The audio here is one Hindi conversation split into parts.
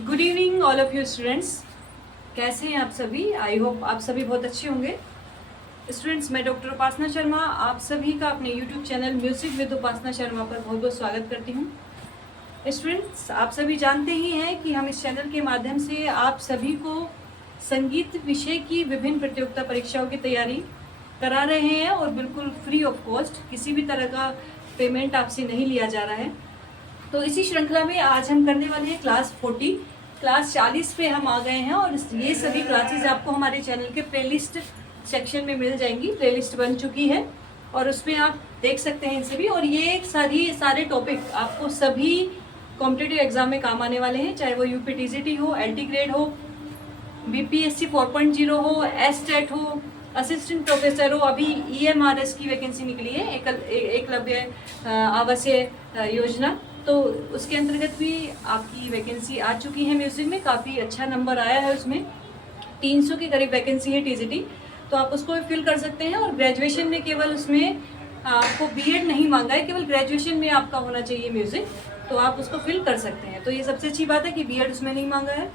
Good evening all of you students. कैसे हैं आप सभी? आई होप आप सभी बहुत अच्छे होंगे। स्टूडेंट्स, मैं डॉक्टर उपासना शर्मा आप सभी का अपने यूट्यूब चैनल म्यूजिक विद उपासना शर्मा पर बहुत बहुत स्वागत करती हूँ। स्टूडेंट्स, आप सभी जानते ही हैं कि हम इस चैनल के माध्यम से आप सभी को संगीत विषय की विभिन्न प्रतियोगिता परीक्षाओं की तैयारी करा रहे हैं और बिल्कुल फ्री ऑफ कॉस्ट, किसी भी तरह का पेमेंट आपसे नहीं लिया जा रहा है। तो इसी श्रृंखला में आज हम करने वाले हैं क्लास 40, क्लास 40 पे हम आ गए हैं और ये सभी क्लासेस आपको हमारे चैनल के प्लेलिस्ट सेक्शन में मिल जाएंगी। प्लेलिस्ट बन चुकी है और उसमें आप देख सकते हैं इन सभी, और ये सारे टॉपिक आपको सभी कॉम्पिटिटिव एग्जाम में काम आने वाले हैं, चाहे वो यूपीटीसीटी हो, एलटी ग्रेड हो, बीपीएससी 4.0 हो, एसटेट हो, असिस्टेंट प्रोफेसर हो। अभी ईएमआरएस की वैकेंसी निकली है, एकलव्य आवासीय योजना, तो उसके अंतर्गत भी आपकी वैकेंसी आ चुकी है। म्यूजिक में काफ़ी अच्छा नंबर आया है, उसमें 300 के करीब वैकेंसी है टीजीटी, तो आप उसको भी फिल कर सकते हैं। और ग्रेजुएशन में केवल उसमें आपको बीएड नहीं मांगा है, केवल ग्रेजुएशन में आपका होना चाहिए म्यूजिक, तो आप उसको फिल कर सकते हैं। तो ये सबसे अच्छी बात है कि बीएड उसमें नहीं मांगा है,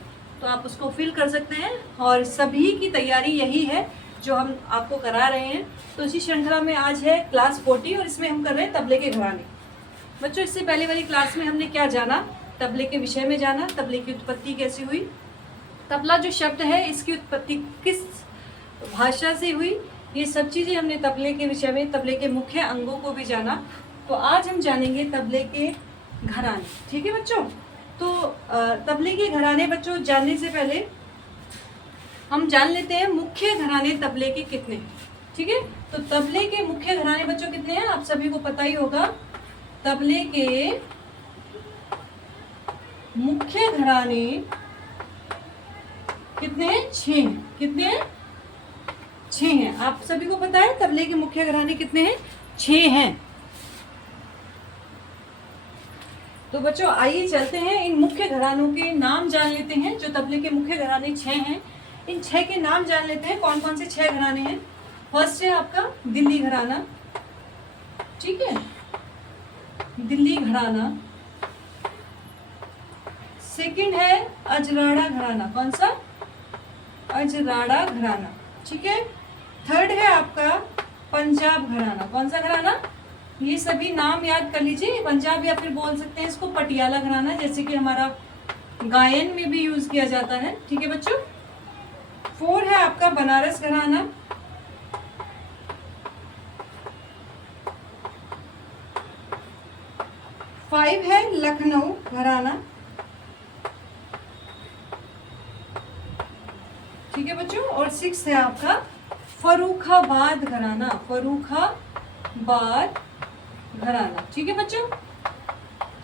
तो आप उसको फिल कर सकते हैं। और सभी की तैयारी यही है जो हम आपको करा रहे हैं। तो इसी श्रृंखला में आज है क्लास 40 और इसमें हम कर रहे हैं तबले के घराने। बच्चों, इससे पहले वाली क्लास में हमने क्या जाना? तबले के विषय में जाना, तबले की उत्पत्ति कैसे हुई, तबला जो शब्द है इसकी उत्पत्ति किस भाषा से हुई, ये सब चीज़ें हमने तबले के विषय में, तबले के मुख्य अंगों को भी जाना। तो आज हम जानेंगे तबले के घराने। ठीक है बच्चों? तो तबले के घराने बच्चों जानने से पहले हम जान लेते हैं मुख्य घराने तबले के कितने हैं। ठीक है? तो तबले के मुख्य घराने बच्चों कितने हैं आप सभी को पता ही होगा। तबले के मुख्य घराने कितने हैं? 6 हैं। कितने हैं? 6 हैं। आप सभी को पता है तबले के मुख्य घराने कितने हैं? 6 हैं। तो बच्चों आइए चलते हैं, इन मुख्य घरानों के नाम जान लेते हैं। जो तबले के मुख्य घराने 6 हैं, इन 6 के नाम जान लेते हैं। कौन कौन से 6 घराने हैं? फर्स्ट है आपका दिल्ली घराना। ठीक है, दिल्ली घराना। सेकंड है अजराड़ा घराना। कौन सा? अजराड़ा घराना। ठीक है। थर्ड है आपका पंजाब घराना। कौन सा घराना? ये सभी नाम याद कर लीजिए। पंजाब या फिर बोल सकते हैं इसको पटियाला घराना, जैसे कि हमारा गायन में भी यूज किया जाता है। ठीक है बच्चों। 4 है आपका बनारस घराना। 5 है लखनऊ घराना। ठीक है बच्चों। और 6 है आपका फर्रुखाबाद घराना। फर्रुखाबाद घराना। ठीक है बच्चों।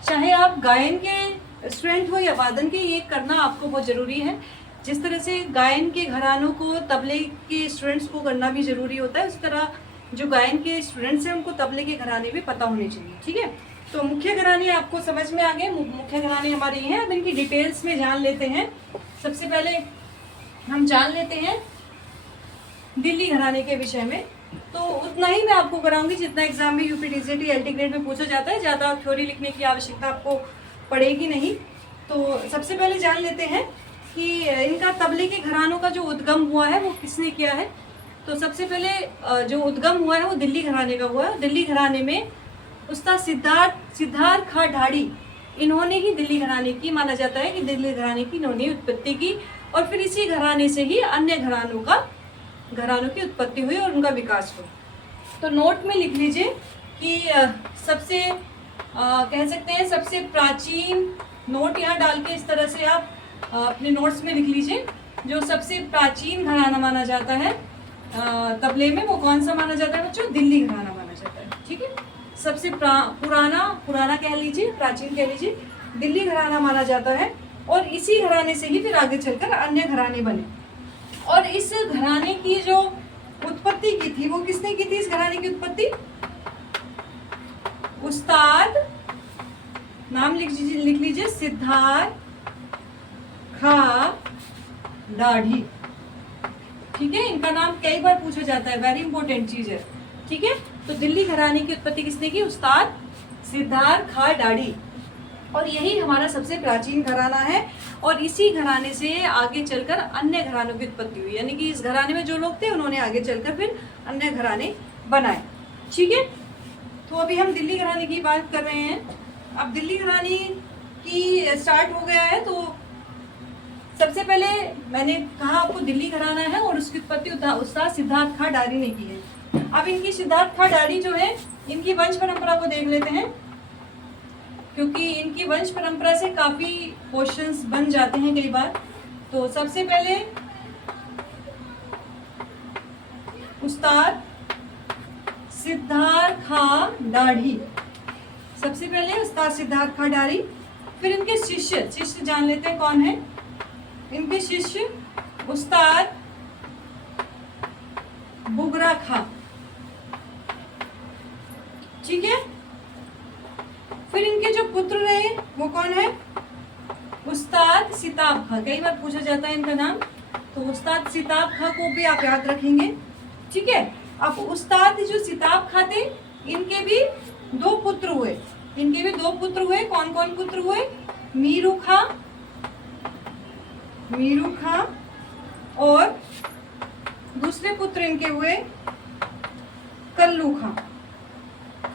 चाहे आप गायन के स्टूडेंट हो या वादन के, ये करना आपको बहुत जरूरी है। जिस तरह से गायन के घरानों को तबले के स्टूडेंट्स को करना भी जरूरी होता है, उस तरह जो गायन के स्टूडेंट्स हैं उनको तबले के घराने भी पता होने चाहिए। ठीक है। तो मुख्य घराने आपको समझ में आ गए। मुख्य घराने हमारे ये हैं। अब इनकी डिटेल्स में जान लेते हैं। सबसे पहले हम जान लेते हैं दिल्ली घराने के विषय में। तो उतना ही मैं आपको कराऊंगी जितना एग्जाम में यूपीटीसीटी एलटी ग्रेड में पूछा जाता है। ज़्यादा थ्योरी लिखने की आवश्यकता आपको पड़ेगी नहीं। तो सबसे पहले जान लेते हैं कि इनका तबले के घरानों का जो उद्गम हुआ है वो किसने किया है। तो सबसे पहले जो उद्गम हुआ है वो दिल्ली घराने का हुआ है। दिल्ली घराने में उस्ताद सिद्धार्थ खां ढाड़ी, इन्होंने ही दिल्ली घराने की, माना जाता है कि दिल्ली घराने की इन्होंने उत्पत्ति की, और फिर इसी घराने से ही अन्य घरानों की उत्पत्ति हुई और उनका विकास हुआ। तो नोट में लिख लीजिए कि सबसे कह सकते हैं सबसे प्राचीन, नोट यहाँ डाल के इस तरह से आप अपने नोट्स में लिख लीजिए, जो सबसे प्राचीन घराना माना जाता है तबले में, वो कौन सा माना जाता है बच्चों? दिल्ली घराना माना जाता है। ठीक है। सबसे पुराना कह लीजिए, प्राचीन कह लीजिए, दिल्ली घराना माना जाता है। और इसी घराने से ही फिर आगे चलकर अन्य घराने बने। और इस घराने की जो उत्पत्ति की थी वो किसने की थी? इस घराने की उत्पत्ति उस्ताद, नाम लिख लीजिए, सिद्धार्थ खां ढाड़ी। ठीक है। इनका नाम कई बार पूछा जाता है, वेरी इंपॉर्टेंट चीज है। ठीक है। तो दिल्ली घराने की उत्पत्ति किसने की? उस्ताद सिद्धार्थ खां ढाड़ी। और यही हमारा सबसे प्राचीन घराना है और इसी घराने से आगे चलकर अन्य घरानों की उत्पत्ति हुई, यानी कि इस घराने में जो लोग थे उन्होंने आगे चलकर फिर अन्य घराने बनाए। ठीक है, तो अभी हम दिल्ली घराने की बात कर रहे हैं। अब दिल्ली घराने की स्टार्ट हो गया है, तो सबसे पहले मैंने कहा आपको दिल्ली घराना है और उसकी उत्पत्ति उस्ताद सिद्धार्थ खां डारी ने की है। अब इनकी सिद्धार्थ खां डारी जो है, इनकी वंश परंपरा को देख लेते हैं, क्योंकि इनकी वंश परंपरा से काफी क्वेश्चंस बन जाते हैं कई बार। तो सबसे पहले उस्ताद सिद्धार्थ खां डारी, सबसे पहले उस्ताद सिद्धार्थ खां डारी, फिर इनके शिष्य जान लेते हैं कौन है। इनके शिष्य उस्ताद बुगरा खां। ठीक है, फिर इनके जो पुत्र रहे वो कौन है, उस्ताद सिताब खां। कई बार पूछा जाता है इनका नाम, तो उस्ताद सिताब खां को भी आप याद रखेंगे। ठीक है, अब उस्ताद जो सिताब खां थे, इनके भी दो पुत्र हुए। कौन कौन पुत्र हुए, मीरू खां और दूसरे पुत्र इनके हुए कल्लू खां।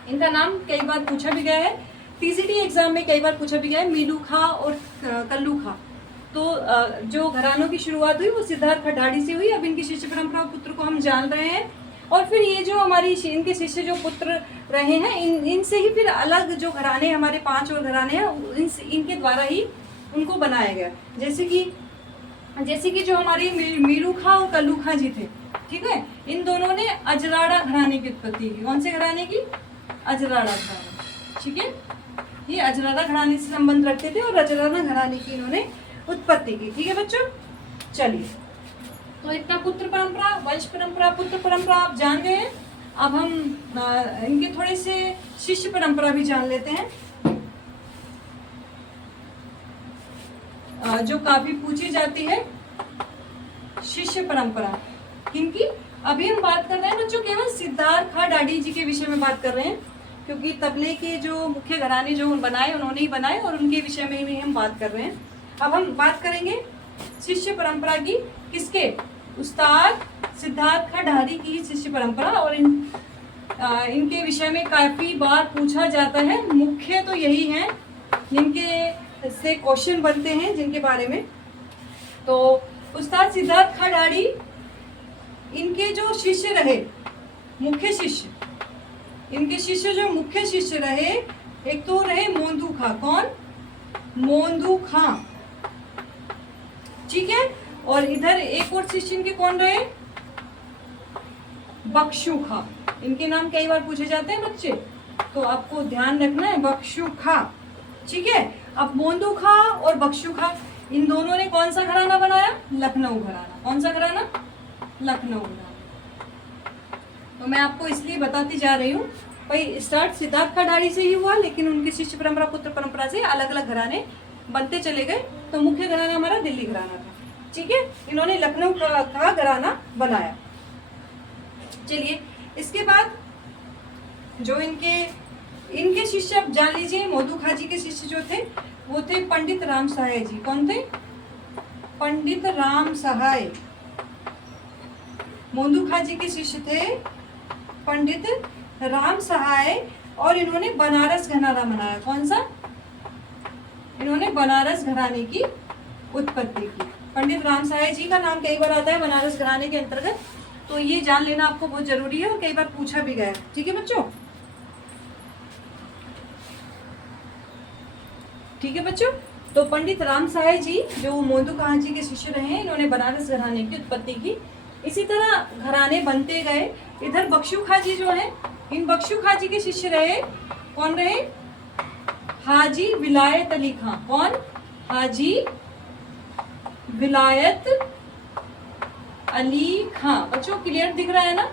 इनका नाम कई बार पूछा भी गया है, टीजीटी एग्जाम में कई बार पूछा भी गया है, मीलू खां और कल्लू खां। तो जो घरानों की शुरुआत हुई वो सिद्धार्थ खां डारी से हुई। अब इनकी शिष्य परंपरा पुत्र को हम जान रहे हैं, और फिर ये जो हमारी इनके शिष्य जो पुत्र रहे हैं, इनसे ही फिर अलग जो घराने हमारे 5 और घराने हैं, इनके द्वारा ही उनको बनाया गया। जैसे कि जो हमारे मीरू खां और कल्लू खां जी थे, ठीक है, इन दोनों ने अजराड़ा घराने की उत्पत्ति की। कौन से घराने की, अजराड़ा घराने। ठीक है, ये अजराड़ा घराने से संबंध रखते थे और अजराड़ा घराने की इन्होंने उत्पत्ति की। ठीक है बच्चों, चलिए, तो इतना पुत्र परंपरा, वंश परंपरा, पुत्र परंपरा आप जान गए हैं। अब हम इनके थोड़े से शिष्य परंपरा भी जान लेते हैं, जो काफी पूछी जाती है। शिष्य परंपरा किनकी, अभी हम बात कर रहे हैं बच्चों केवल सिद्धार्थ खां डारी जी के विषय में बात कर रहे हैं, क्योंकि तबले के जो मुख्य घराने जो बनाए उन्होंने ही बनाए और उनके विषय में ही हम बात कर रहे हैं। अब हम बात करेंगे शिष्य परंपरा की, किसके, उस्ताद सिद्धार्थ खां डारी की शिष्य परंपरा। और इनके विषय में काफी बार पूछा जाता है। मुख्य तो यही है जिनके से क्वेश्चन बनते हैं, जिनके बारे में। तो उस्ताद सिद्धार्थ खां डारी, इनके जो शिष्य रहे, मुख्य शिष्य, इनके शिष्य जो मुख्य शिष्य रहे, एक तो रहे मोंदू खां। कौन, मोंदू खां। ठीक है, और इधर एक और शिष्य इनके कौन रहे, बख्शू खां। इनके नाम कई बार पूछे जाते हैं बच्चे, तो आपको ध्यान रखना है, बख्शू खां। ठीक है, अब मोंदू खां और बख्शू खां, इन दोनों ने कौन सा घराना बनाया, लखनऊ घराना। कौन सा घराना, लखनऊ घराना। तो मैं आपको इसलिए बताती जा रही हूँ, भाई स्टार्ट सिद्धार्थ खां डारी से ही हुआ, लेकिन उनकी शिष्य परंपरा पुत्र परंपरा से अलग अलग घराने बनते चले गए। तो मुख्य घराना हमारा दिल्ली घराना था। ठीक है, इन्होंने लखनऊ का घराना बनाया। चलिए, इसके बाद जो इनके शिष्य आप जान लीजिए, मोंदू खां जी के शिष्य जो थे वो थे पंडित राम सहाय जी। कौन थे, पंडित राम सहाय। मोंदू खां जी के शिष्य थे पंडित राम सहाय, और इन्होंने बनारस घराना बनाया। कौन सा, इन्होंने बनारस घराने की उत्पत्ति की। पंडित राम सहाय जी का नाम कई बार आता है बनारस घराने के अंतर्गत, तो ये जान लेना आपको बहुत जरूरी है और कई बार पूछा भी गया। ठीक है बच्चों, ठीक है बच्चों। तो पंडित राम सहाय जी जो मोंदू खां जी के शिष्य रहे हैं, इन्होंने बनारस घराने की उत्पत्ति की। इसी तरह घराने बनते गए। इधर बख्शू खां जी जो है, इन बख्शू खां जी के शिष्य रहे, कौन रहे, हाजी विलायत अली खां। कौन, हाजी विलायत अली खां। बच्चों क्लियर दिख रहा है ना,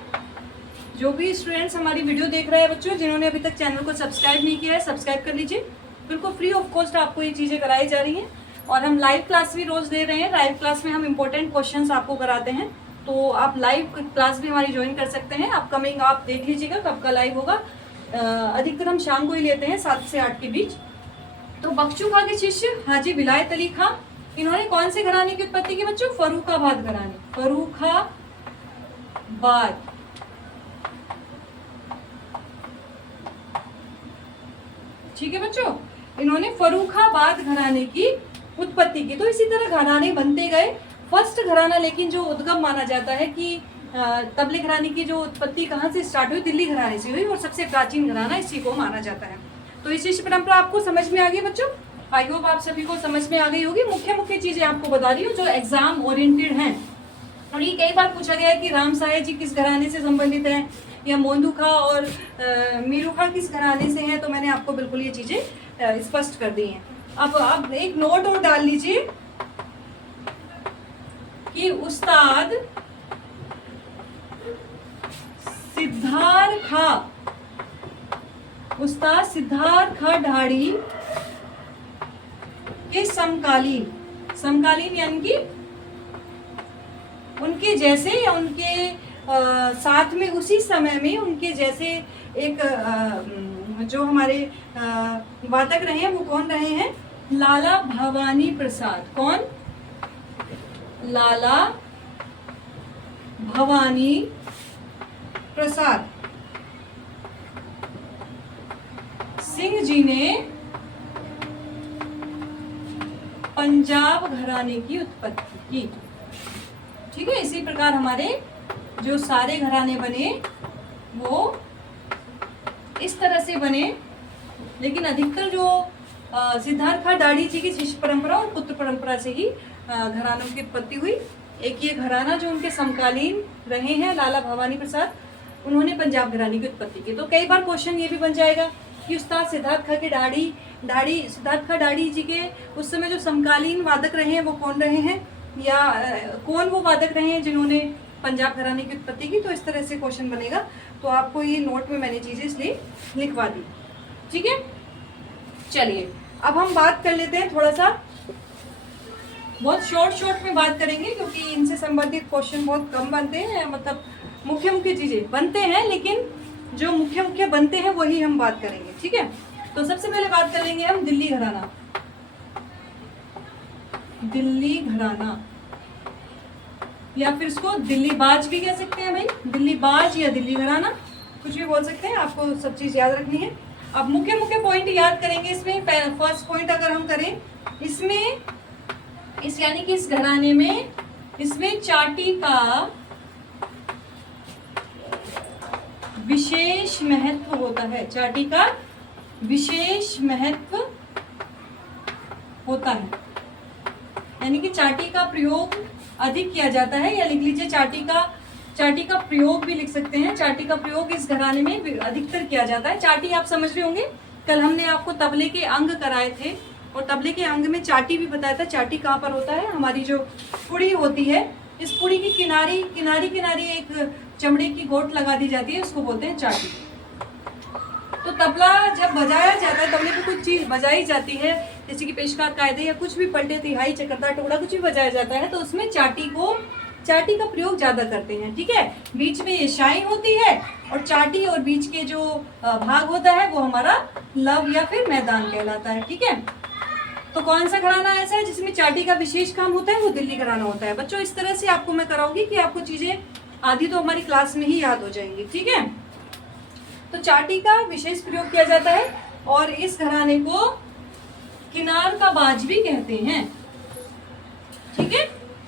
जो भी स्टूडेंट्स हमारी वीडियो देख रहे हैं बच्चों, जिन्होंने अभी तक चैनल को सब्सक्राइब नहीं किया है, सब्सक्राइब कर लीजिए। बिल्कुल फ्री ऑफ कॉस्ट आपको ये चीज़ें कराई जा रही हैं, और हम लाइव क्लास भी रोज दे रहे हैं। लाइव क्लास में हम इंपॉर्टेंट क्वेश्चंस आपको कराते हैं, तो आप लाइव क्लास भी हमारी ज्वाइन कर सकते हैं। अपकमिंग आप देख लीजिएगा कब का लाइव होगा। अधिकतर हम शाम को ही लेते हैं 7 से 8 के बीच। तो बख्शू खां के शिष्य हाजी विलायत अली खां, इन्होंने कौन से घराने की उत्पत्ति की बच्चों? फर्रुखाबाद घराने, फर्रुखाबाद। ठीक है बच्चों, इन्होंने फर्रुखाबाद घराने की उत्पत्ति की। तो इसी तरह घराने बनते गए। फर्स्ट घराना लेकिन जो उद्गम माना जाता है कि तबले घराने की जो उत्पत्ति कहाँ से स्टार्ट हुई? दिल्ली घराने से हुई, और सबसे प्राचीन घराना इसी को माना जाता है। तो इस शिष्य परंपरा आपको समझ में आ गई बच्चों? आई होप आप सभी को समझ में आ गई होगी। मुख्य मुख्य चीजें आपको बता रही हूँ जो एग्जाम ओरिएंटेड हैं। और ये कई बार पूछा गया है कि राम साहे जी किस घराने से संबंधित हैं, या मोंदू खां और मीरू खां किस घराने से हैं। तो मैंने आपको बिल्कुल ये चीजें स्पष्ट कर दी हैं। अब एक नोट और डाल लीजिए कि उस्ताद सिद्धार्थ खां ढाड़ी के समकालीन यानी कि उनके जैसे या उनके साथ में उसी समय में उनके जैसे एक जो हमारे वादक रहे हैं वो कौन रहे हैं? लाला भवानी प्रसाद। कौन? लाला भवानी प्रसाद सिंह जी ने पंजाब घराने की उत्पत्ति की। ठीक है, इसी प्रकार हमारे जो सारे घराने बने वो इस तरह से बने, लेकिन अधिकतर जो सिद्धार्थ खां ढाड़ी जी की शिष्य परंपरा और पुत्र परंपरा से ही घरानों की उत्पत्ति हुई। एक ये घराना जो उनके समकालीन रहे हैं, लाला भवानी प्रसाद, उन्होंने पंजाब घराने की उत्पत्ति की। तो कई बार क्वेश्चन ये भी बन जाएगा कि उस्ताद सिद्धार्थ खां के सिद्धार्थ खां ढाड़ी जी के उस समय जो समकालीन वादक रहे हैं वो कौन रहे हैं, या कौन वो वादक रहे हैं जिन्होंने पंजाब घराने की उत्पत्ति की। तो इस तरह से क्वेश्चन बनेगा। तो आपको ये नोट में मैंने चीजें इसलिए लिखवा दी। ठीक है, चलिए अब हम बात कर लेते हैं थोड़ा सा, बहुत शॉर्ट में बात करेंगे क्योंकि इनसे संबंधित क्वेश्चन बहुत कम बनते हैं। मतलब मुख्य चीजें बनते हैं, लेकिन जो मुख्य बनते हैं वही हम बात करेंगे। ठीक है, तो सबसे पहले बात कर लेंगे हम दिल्ली घराना। दिल्ली घराना या फिर इसको दिल्ली बाज भी कह सकते हैं भाई, दिल्ली बाज या दिल्ली घराना कुछ भी बोल सकते हैं। आपको सब चीज याद रखनी है। अब मुख्य पॉइंट याद करेंगे इसमें। फर्स्ट पॉइंट अगर हम करें इसमें, इस यानी कि इस घराने में इसमें चाटी का विशेष महत्व होता है। चाटी का विशेष महत्व होता है, यानी कि चाटी का प्रयोग अधिक किया जाता है, या लिख लीजिए चाटी का प्रयोग भी लिख सकते हैं। चाटी का प्रयोग इस घराने में अधिकतर किया जाता है। चाटी आप समझ रहे होंगे, कल हमने आपको तबले के अंग कराए थे और तबले के अंग में चाटी भी बताया था। चाटी कहाँ पर होता है? हमारी जो पुड़ी होती है, इस पुड़ी की किनारी एक चमड़े की गोट लगा दी जाती है, उसको बोलते हैं चाटी। तो तबला जब बजाया जाता है, तबले पे कुछ चीज बजाई जाती है, जैसे कि पेशकार कायदे या कुछ भी पलटे तिहाई चक्रदार टुकड़ा कुछ भी बजाया जाता है, तो उसमें चाटी का प्रयोग ज्यादा करते हैं। ठीक है, बीच में ये शाई होती है और चाटी और बीच के जो भाग होता है वो हमारा लव या फिर मैदान कहलाता है। ठीक है, तो कौन सा घराना ऐसा है जिसमें चाटी का विशेष काम होता है? वो दिल्ली घराना होता है। बच्चों इस तरह से आपको मैं कराऊंगी कि आपको चीजें आधी तो हमारी क्लास में ही याद हो जाएंगी। ठीक है, तो चाटी का विशेष प्रयोग किया जाता है और इस घराने को किनार का बाज भी कहते हैं। ठीक है,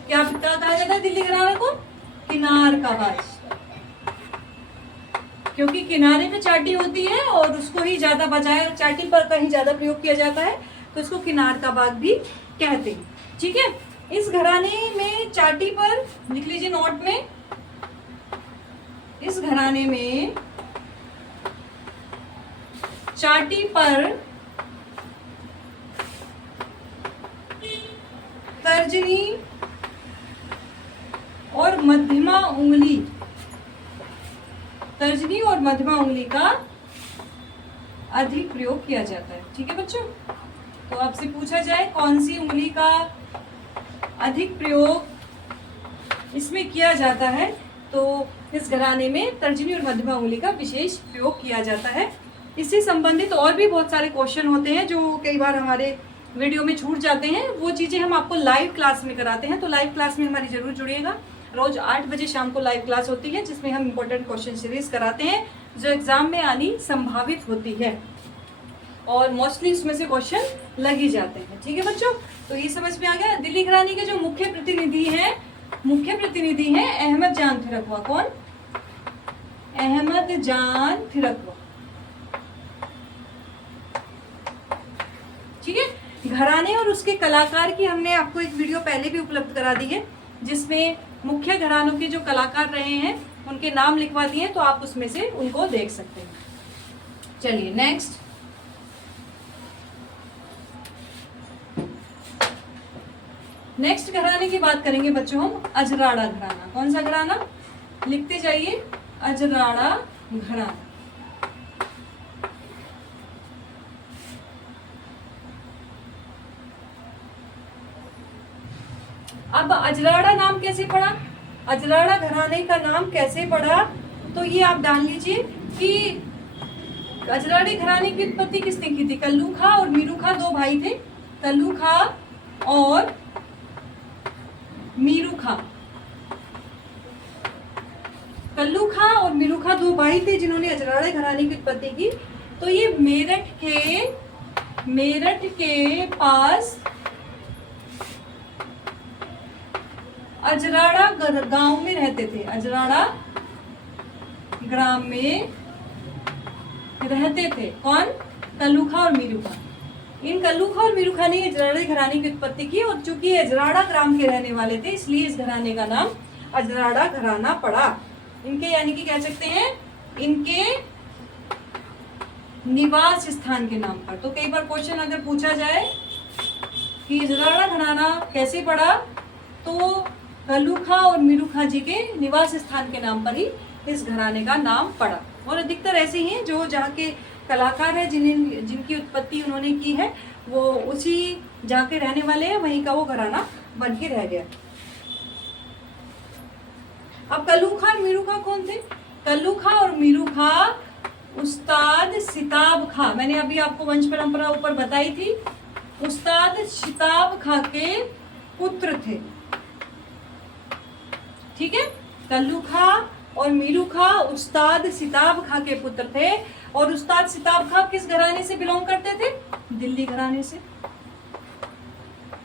क्या कहा जाता है दिल्ली घराना को? किनार का बाज, क्योंकि किनारे पे चाटी होती है और उसको ही ज्यादा बजाया, चाटी पर का ही ज्यादा प्रयोग किया जाता है, तो इसको किनार का बाग भी कहते हैं। ठीक है, इस घराने में चाटी पर लिख लीजिए नोट में, इस घराने में चाटी पर तर्जनी और मध्यमा उंगली का अधिक प्रयोग किया जाता है। ठीक है बच्चों, तो आपसे पूछा जाए कौन सी उंगली का अधिक प्रयोग इसमें किया जाता है, तो इस घराने में तर्जनी और मध्यमा उंगली का विशेष प्रयोग किया जाता है। इससे संबंधित और भी बहुत सारे क्वेश्चन होते हैं जो कई बार हमारे वीडियो में छूट जाते हैं, वो चीज़ें हम आपको लाइव क्लास में कराते हैं। तो लाइव क्लास में हमारी ज़रूर जुड़िएगा। रोज़ 8 बजे शाम को लाइव क्लास होती है जिसमें हम इम्पोर्टेंट क्वेश्चन सीरीज कराते हैं जो एग्जाम में आनी संभावित होती है और मोस्टली उसमें से क्वेश्चन लग ही जाते हैं। ठीक है बच्चों, तो ये समझ में आ गया। दिल्ली घराने के जो मुख्य प्रतिनिधि हैं अहमद जान थिरकवा। कौन? अहमद जान थिरकवा। ठीक है, घराने और उसके कलाकार की हमने आपको एक वीडियो पहले भी उपलब्ध करा दी है जिसमें मुख्य घरानों के जो कलाकार रहे हैं उनके नाम लिखवा दिए, तो आप उसमें से उनको देख सकते हैं। चलिए नेक्स्ट घराने की बात करेंगे बच्चों हम, अजराड़ा घराना। कौन सा घराना? लिखते जाइए, अजराड़ा घराना। अब अजराड़ा नाम कैसे पड़ा, अजराड़ा घराने का नाम कैसे पड़ा, तो ये आप जान लीजिए कि अजराड़े घराने की उत्पत्ति किसने की थी? कल्लू खां और मीरू खां दो भाई थे। कल्लू खां और मीरू खां, कल्लू खां और मीरू खां दो भाई थे जिन्होंने अजराड़े घराने की उत्पत्ति की। तो ये मेरठ के पास अजराड़ा गांव में रहते थे। अजराड़ा ग्राम में रहते थे। कौन? कल्लू खां और मीरू खां। इन कल्लू खां और मीरू खां ने अजराड़े घराने की उत्पत्ति की और चूंकि अजराड़ा ग्राम के रहने वाले थे इसलिए इस घराने का नाम अजराड़ा घराना पड़ा। इनके यानी कि कह सकते हैं इनके निवास स्थान के नाम पर। तो कई बार क्वेश्चन अगर पूछा जाए कि अजराड़ा घराना कैसे पड़ा, तो कल्लू खां और मीरू खां जी के निवास स्थान के नाम पर ही इस घराने का नाम पड़ा। और अधिकतर ऐसे ही हैं जो जहाँ के कलाकार हैं जिनकी उत्पत्ति उन्होंने की है वो उसी जहाँ के रहने वाले हैं, वहीं का वो घराना बन के रह गया। अब कल्लू खां और मीरू खां कौन थे? कल्लू खां और मीरू खां उस्ताद सिताब खां, मैंने अभी आपको वंश परंपरा ऊपर बताई थी, उस्ताद सिताब खां के पुत्र थे। ठीक है, कल्लू खां और मीरू खां उस्ताद सिताब खां के पुत्र थे। और उस्ताद सिताब खां किस घराने से बिलोंग करते थे? दिल्ली घराने से।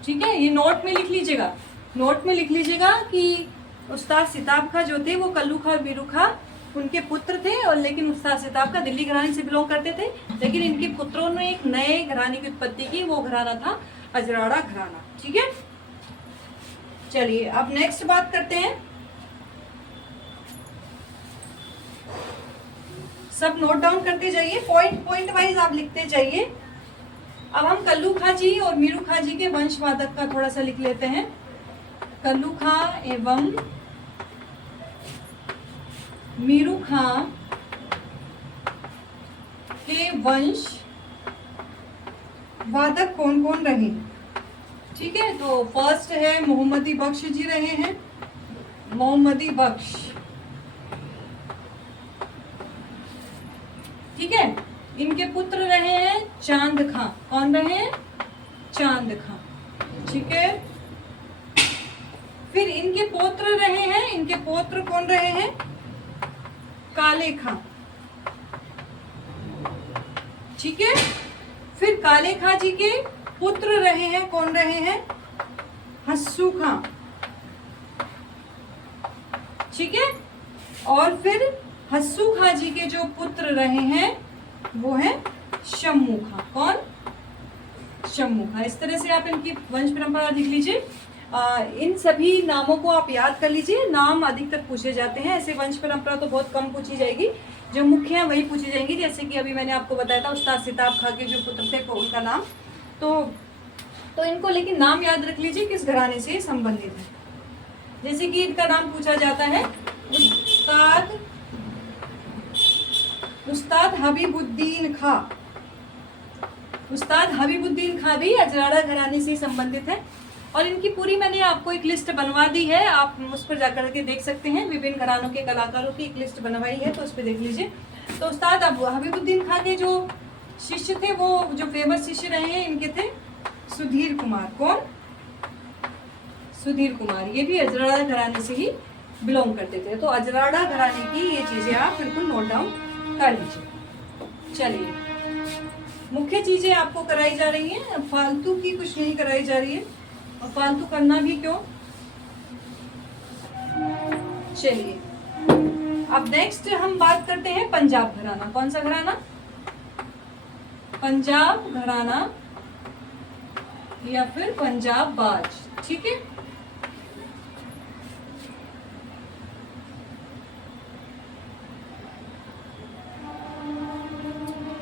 ठीक है, ये नोट में लिख लीजिएगा, नोट में लिख लीजिएगा कि उस्ताद सिताब खां जो थे वो कल्लू खां और मीरू खां उनके पुत्र थे, और लेकिन उस्ताद सिताब खां दिल्ली घराने से बिलोंग करते थे। लेकिन इनके पुत्रों ने एक नए घराने की उत्पत्ति की, वो घराना था अजराड़ा घराना। ठीक है, चलिए अब नेक्स्ट बात करते हैं। सब नोट डाउन करते जाइए, पॉइंट वाइज आप लिखते जाइए। अब हम कल्लू खां जी और मीरू खां जी के वंशवादक का थोड़ा सा लिख लेते हैं। कल्लू खां एवं मीरू खां के वंश वादक कौन कौन रहे? ठीक है, तो फर्स्ट है मोहम्मदी बख्श जी रहे हैं, मोहम्मदी बख्श। ठीक है, इनके पुत्र रहे हैं चांद खां। कौन रहे हैं? चांद खां। ठीक है, फिर इनके पौत्र रहे हैं, इनके पौत्र कौन रहे हैं? काले खां। ठीक है, फिर काले खां जी के पुत्र रहे हैं, कौन रहे हैं? हस्सू खां। ठीक है, और फिर हस्सू खां जी के जो पुत्र रहे हैं वो है शम्मू खां। कौन? शम्मू खां। इस तरह से आप इनकी वंश परंपरा लिख लीजिए। इन सभी नामों को आप याद कर लीजिए, नाम अधिकतर पूछे जाते हैं। ऐसे वंश परंपरा तो बहुत कम पूछी जाएगी, जो मुख्य है वही पूछी जाएंगी। जैसे कि अभी मैंने आपको बताया था उस्ताद सिताब खां के जो पुत्र थे उनका नाम, तो इनको लेकिन नाम याद रख लीजिए किस घराने से संबंधित है। जैसे कि इनका नाम पूछा जाता है उस्ताद हबीबुद्दीन खां। उस्ताद हबीबुद्दीन खां भी अजराड़ा घराने से संबंधित है। और इनकी पूरी मैंने आपको एक लिस्ट बनवा दी है, आप उस पर जाकर के देख सकते हैं। विभिन्न घरानों के कलाकारों की एक लिस्ट बनवाई है, तो उस पर देख लीजिए। तो उस्ताद अब हबीबुद्दीन खां के जो शिष्य थे, वो जो फेमस शिष्य रहे हैं इनके थे सुधीर कुमार। कौन? सुधीर कुमार। ये भी अजराड़ा घराने से ही बिलोंग करते थे। तो अजराड़ा घराने की ये चीजें आप बिल्कुल नोट डाउन कर लीजिए। चलिए, मुख्य चीजें आपको कराई जा रही हैं, फालतू की कुछ नहीं कराई जा रही है, और फालतू करना भी क्यों। चलिए, अब नेक्स्ट हम बात करते हैं पंजाब घराना। कौन सा घराना? पंजाब घराना या फिर पंजाब बाज। ठीक है,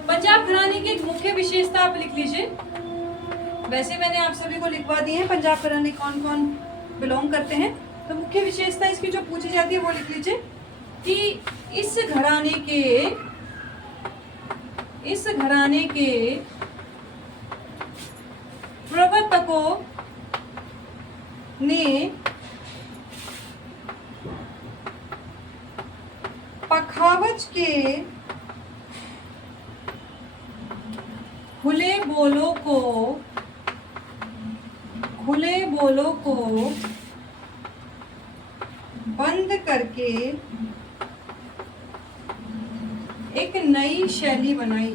पंजाब घराने की एक मुख्य विशेषता आप लिख लीजिए। वैसे मैंने आप सभी को लिखवा दी है पंजाब घराने कौन कौन बिलोंग करते हैं। तो मुख्य विशेषता इसकी जो पूछी जाती है वो लिख लीजिए कि इस घराने के प्रवर्तकों ने पखावज के खुले बोलों को बंद करके एक नई शैली बनाई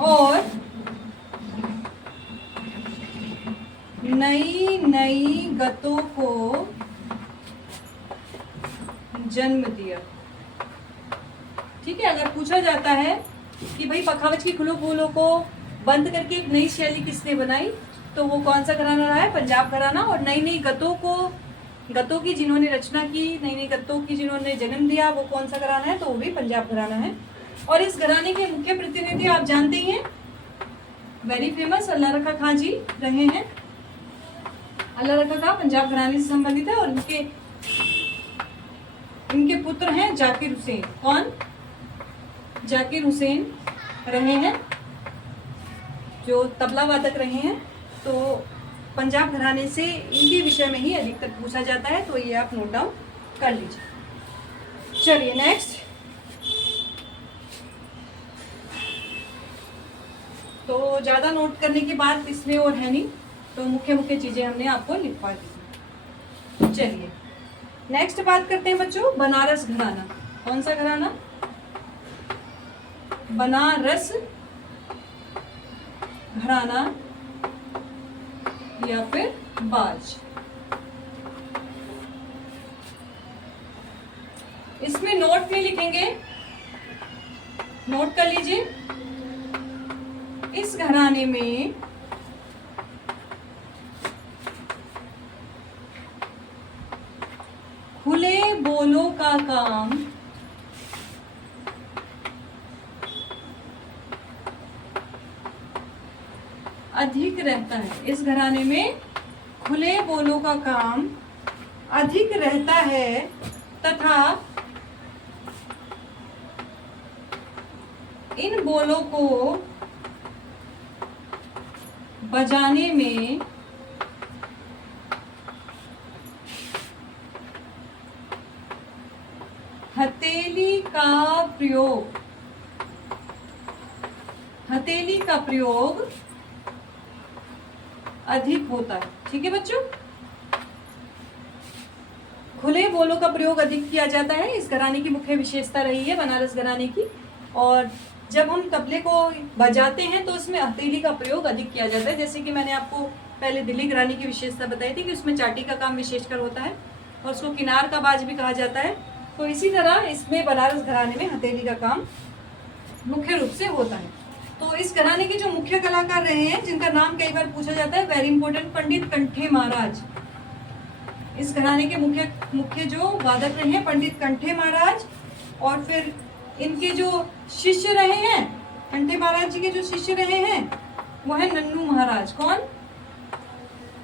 और नई गतों को जन्म दिया। ठीक है, अगर पूछा जाता है कि भाई पखावज की खुले बोलों को बंद करके एक नई शैली किसने बनाई, तो वो कौन सा घराना रहा है? पंजाब घराना। और नई गतों की जिन्होंने रचना की, नई गतों की जिन्होंने जन्म दिया, वो कौन सा घराना है? तो वो भी पंजाब घराना है। और इस घराने के मुख्य प्रतिनिधि आप जानते ही हैं, वेरी फेमस अल्लाह रखा खां जी रहे हैं। अल्लाह रखा खां पंजाब घराने से संबंधित है और इनके पुत्र हैं जाकिर हुसैन। कौन? जाकिर हुसैन रहे हैं, जो तबला वादक रहे हैं। तो पंजाब घराने से इनके विषय में ही अधिकतर पूछा जाता है, तो ये आप नोट डाउन कर लीजिए। चलिए नेक्स्ट, तो ज़्यादा नोट करने की बात इसमें और है नहीं, तो मुख्य चीज़ें हमने आपको लिखवा दी। चलिए नेक्स्ट बात करते हैं बच्चों, बनारस घराना। कौन सा घराना? बनारस घराना या फिर बाज। इसमें नोट नहीं लिखेंगे, नोट कर लीजिए। इस घराने में खुले बोलों का काम अधिक रहता है। इस घराने में खुले बोलों का काम अधिक रहता है तथा इन बोलों को बजाने में हथेली का प्रयोग अधिक होता है। ठीक है बच्चों, खुले बोलों का प्रयोग अधिक किया जाता है, इस घराने की मुख्य विशेषता रही है बनारस घराने की। और जब हम तबले को बजाते हैं तो उसमें हथेली का प्रयोग अधिक किया जाता है। जैसे कि मैंने आपको पहले दिल्ली घराने की विशेषता बताई थी कि उसमें चाटी का काम विशेषकर होता है और उसको किनार का बाज भी कहा जाता है। तो इसी तरह इसमें बनारस घराने में हथेली का काम मुख्य रूप से होता है। तो इस घराने के जो मुख्य कलाकार रहे हैं, जिनका नाम कई बार पूछा जाता है, वेरी इंपॉर्टेंट, पंडित कंठे महाराज। इस घराने के मुख्य जो वादक रहे हैं पंडित कंठे महाराज। और फिर इनके जो शिष्य रहे हैं, कंठे महाराज जी के जो शिष्य रहे हैं वो है नन्नू महाराज। कौन?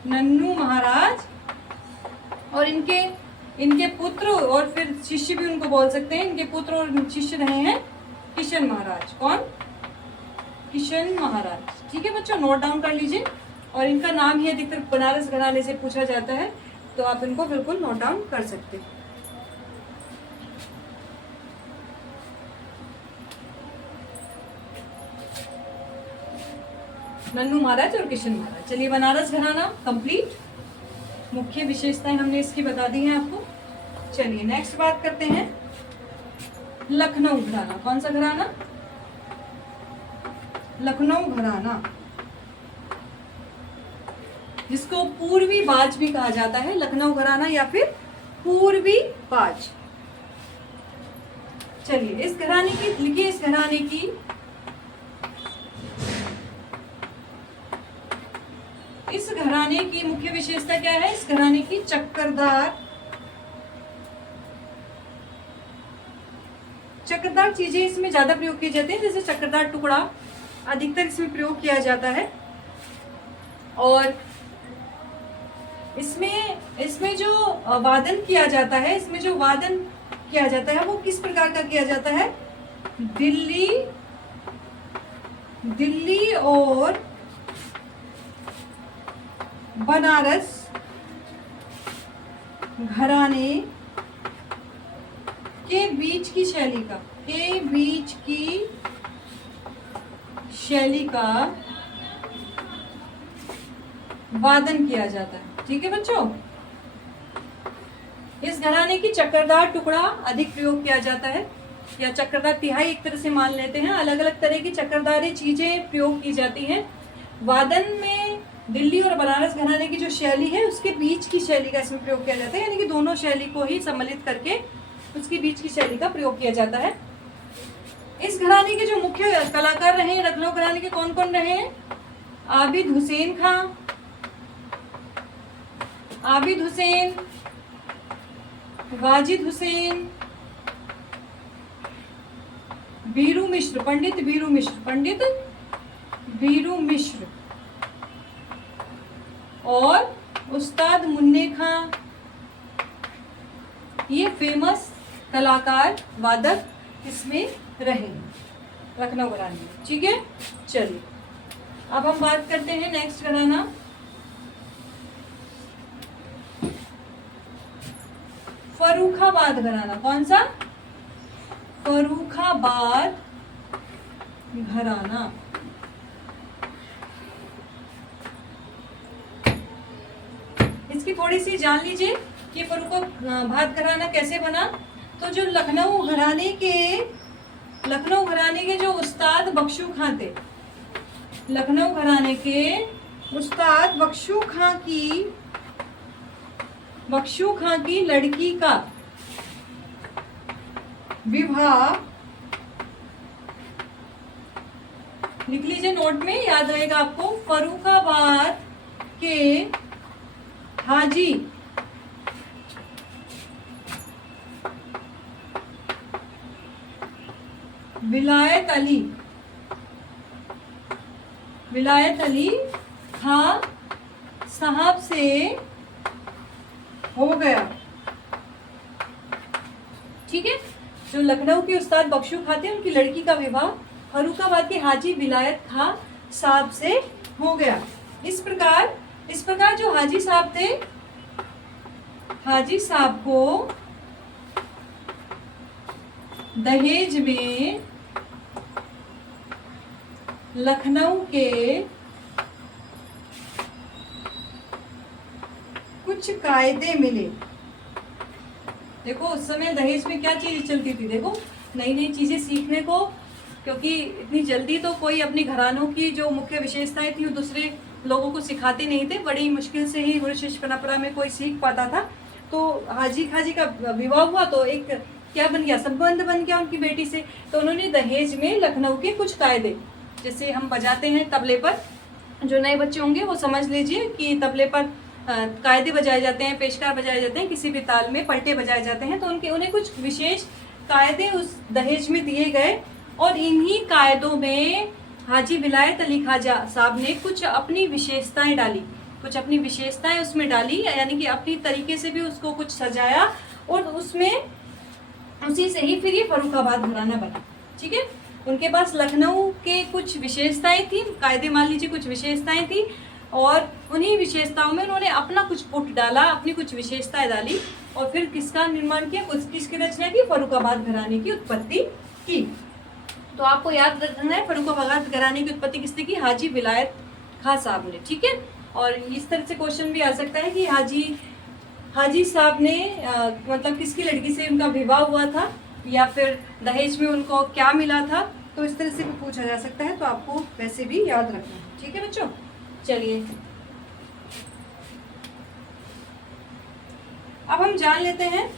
नन्नू महाराज। और इनके पुत्र और फिर शिष्य भी उनको बोल सकते हैं, इनके पुत्र और शिष्य रहे हैं किशन महाराज। कौन? किशन महाराज। ठीक है बच्चों, नोट डाउन कर लीजिए। और इनका नाम ही अधिकतर बनारस घराने से पूछा जाता है। तो आप इनको बिल्कुल नोट डाउन कर सकते हैं। नन्नू महाराज और किशन महाराज। चलिए, बनारस घराना कंप्लीट, मुख्य विशेषताएं हमने इसकी बता दी हैं आपको। चलिए नेक्स्ट बात करते हैं लखनऊ घराना। कौन सा घराना? लखनऊ घराना, जिसको पूर्वी बाज भी कहा जाता है। लखनऊ घराना या फिर पूर्वी बाज। चलिए इस घराने की लिखिए, इस घराने की मुख्य विशेषता क्या है? इस घराने की चक्करदार चीजें इसमें ज्यादा प्रयोग की जाती हैं, जैसे चक्करदार टुकड़ा अधिकतर इसमें प्रयोग किया जाता है। और इसमें जो वादन किया जाता है, वो किस प्रकार का किया जाता है? दिल्ली और बनारस घराने के बीच की शैली का वादन किया जाता है। ठीक है बच्चों, इस घराने की चक्करदार टुकड़ा अधिक प्रयोग किया जाता है, या चक्करदार तिहाई एक तरह से मान लेते हैं। अलग अलग तरह की चक्करदारी चीजें प्रयोग की जाती हैं। वादन में दिल्ली और बनारस घराने की जो शैली है उसके बीच की शैली का इसमें प्रयोग किया जाता है, यानी कि दोनों शैली को ही सम्मिलित करके उसके बीच की शैली का प्रयोग किया जाता है। इस घराने के जो मुख्य कलाकार रहे लखनऊ घराने के, कौन कौन रहे हैं? आबिद हुसैन, वाजिद हुसैन, पंडित बीरू मिश्र और उस्ताद मुन्ने खां। ये फेमस कलाकार वादक इसमें रहे लखनऊ घराने में। ठीक है, चलिए अब हम बात करते हैं नेक्स्ट घराना, फर्रुखाबाद घराना। कौन सा? फर्रुखाबाद घराना। इसकी थोड़ी सी जान लीजिए कि फर्रुखाबाद घराना कैसे बना। तो जो लखनऊ घराने के जो उस्ताद बख्शू खां थे, लखनऊ घराने के उस्ताद बख्शू खां की लड़की का विवाह, लिख लीजिए नोट में, याद रहेगा आपको। फर्रुखाबाद के हाजी विलायत अली खां साहब से हो गया। ठीक है, जो लखनऊ के उस्ताद बख्शू खां थे उनकी लड़की का विवाह फर्रुखाबाद के हाजी विलायत खां साहब से हो गया। इस प्रकार जो हाजी साहब थे, हाजी साहब को दहेज में लखनऊ के कुछ कायदे मिले। देखो उस समय दहेज में क्या चीज चलती थी, देखो नई नई चीजें सीखने को, क्योंकि इतनी जल्दी तो कोई अपनी घरानों की जो मुख्य विशेषताएं थी वो दूसरे लोगों को सिखाते नहीं थे। बड़ी मुश्किल से ही गुरु शिष्य परंपरा में कोई सीख पाता था। तो हाजी खाजी का विवाह हुआ तो एक क्या बन गया, संबंध बन गया उनकी बेटी से। तो उन्होंने दहेज में लखनऊ के कुछ कायदे, जैसे हम बजाते हैं तबले पर, जो नए बच्चे होंगे वो समझ लीजिए कि तबले पर कायदे बजाए जाते हैं, पेशकार बजाए जाते हैं, किसी भी ताल में पलटे बजाए जाते हैं। तो उन्हें कुछ विशेष कायदे उस दहेज में दिए गए, और इन्हीं कायदों में हाजी विलायत अली खाजा साहब ने कुछ अपनी विशेषताएं डाली, उसमें डाली, यानी कि अपनी तरीके से भी उसको कुछ सजाया, और उसी से ही फिर ये फर्रुखाबाद घराना बना। ठीक है, उनके पास लखनऊ के कुछ विशेषताएं थी, कायदे मान लीजिए कुछ विशेषताएं थी, और उन्हीं विशेषताओं में उन्होंने अपना कुछ पुट डाला, अपनी कुछ विशेषताएं डाली और फिर किसका निर्माण किया, किसकी रचना की, फर्रुखाबाद घराने की उत्पत्ति की। तो आपको याद रखना है फर्रुखाबाद घराने की उत्पत्ति किसने की, हाजी विलायत खां साहब ने, ठीक है। और इस तरह से क्वेश्चन भी आ सकता है कि हाजी साहब ने मतलब किसकी लड़की से उनका विवाह हुआ था या फिर दहेज में उनको क्या मिला था, तो इस तरह से भी पूछा जा सकता है। तो आपको वैसे भी याद रखना है, ठीक है बच्चों। चलिए अब हम जान लेते हैं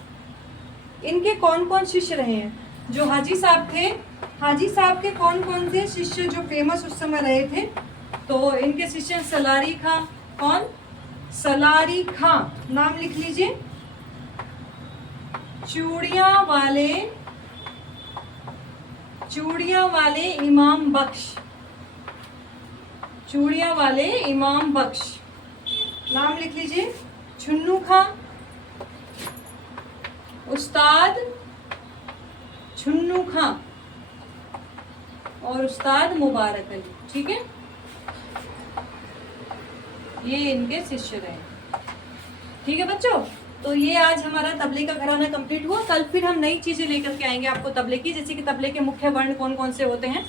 इनके कौन कौन शिष्य रहे हैं। जो हाजी साहब थे, हाजी साहब के कौन कौन से शिष्य जो फेमस उस समय रहे थे, तो इनके शिष्य सलारी खां, कौन, सलारी खां, नाम लिख लीजिए। चूड़ियां वाले इमाम बख्श, चूड़ियां वाले इमाम बख्श, नाम लिख लीजिए। छुन्नू खां, उस्ताद छुन्नू खां और उस्ताद मुबारक अली, ठीक है। ये इनके शिष्य रहे, ठीक है बच्चों। तो ये आज हमारा तबले का घराना कंप्लीट हुआ। कल फिर हम नई चीजें लेकर के आएंगे आपको तबले की, जैसे कि तबले के मुख्य वर्ण कौन कौन से होते हैं,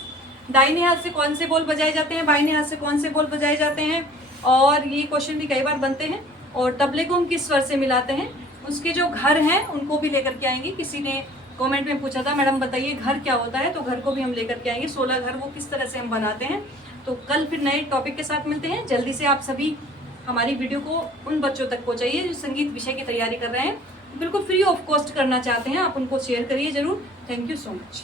दाहिने हाथ से कौन से बोल बजाए जाते हैं, बाइने हाथ से कौन से बोल बजाए जाते हैं, और ये क्वेश्चन भी कई बार बनते हैं। और तबले को हम किस स्वर से मिलाते हैं, उसके जो घर हैं उनको भी लेकर के आएंगे। किसी ने कमेंट में पूछा था मैडम बताइए घर क्या होता है, तो घर को भी हम लेकर के आएंगे। 16 घर वो किस तरह से हम बनाते हैं। तो कल फिर नए टॉपिक के साथ मिलते हैं। जल्दी से आप सभी हमारी वीडियो को उन बच्चों तक पहुंचाइए जो संगीत विषय की तैयारी कर रहे हैं, बिल्कुल फ्री ऑफ कॉस्ट करना चाहते हैं, आप उनको शेयर करिए जरूर। Thank you so much.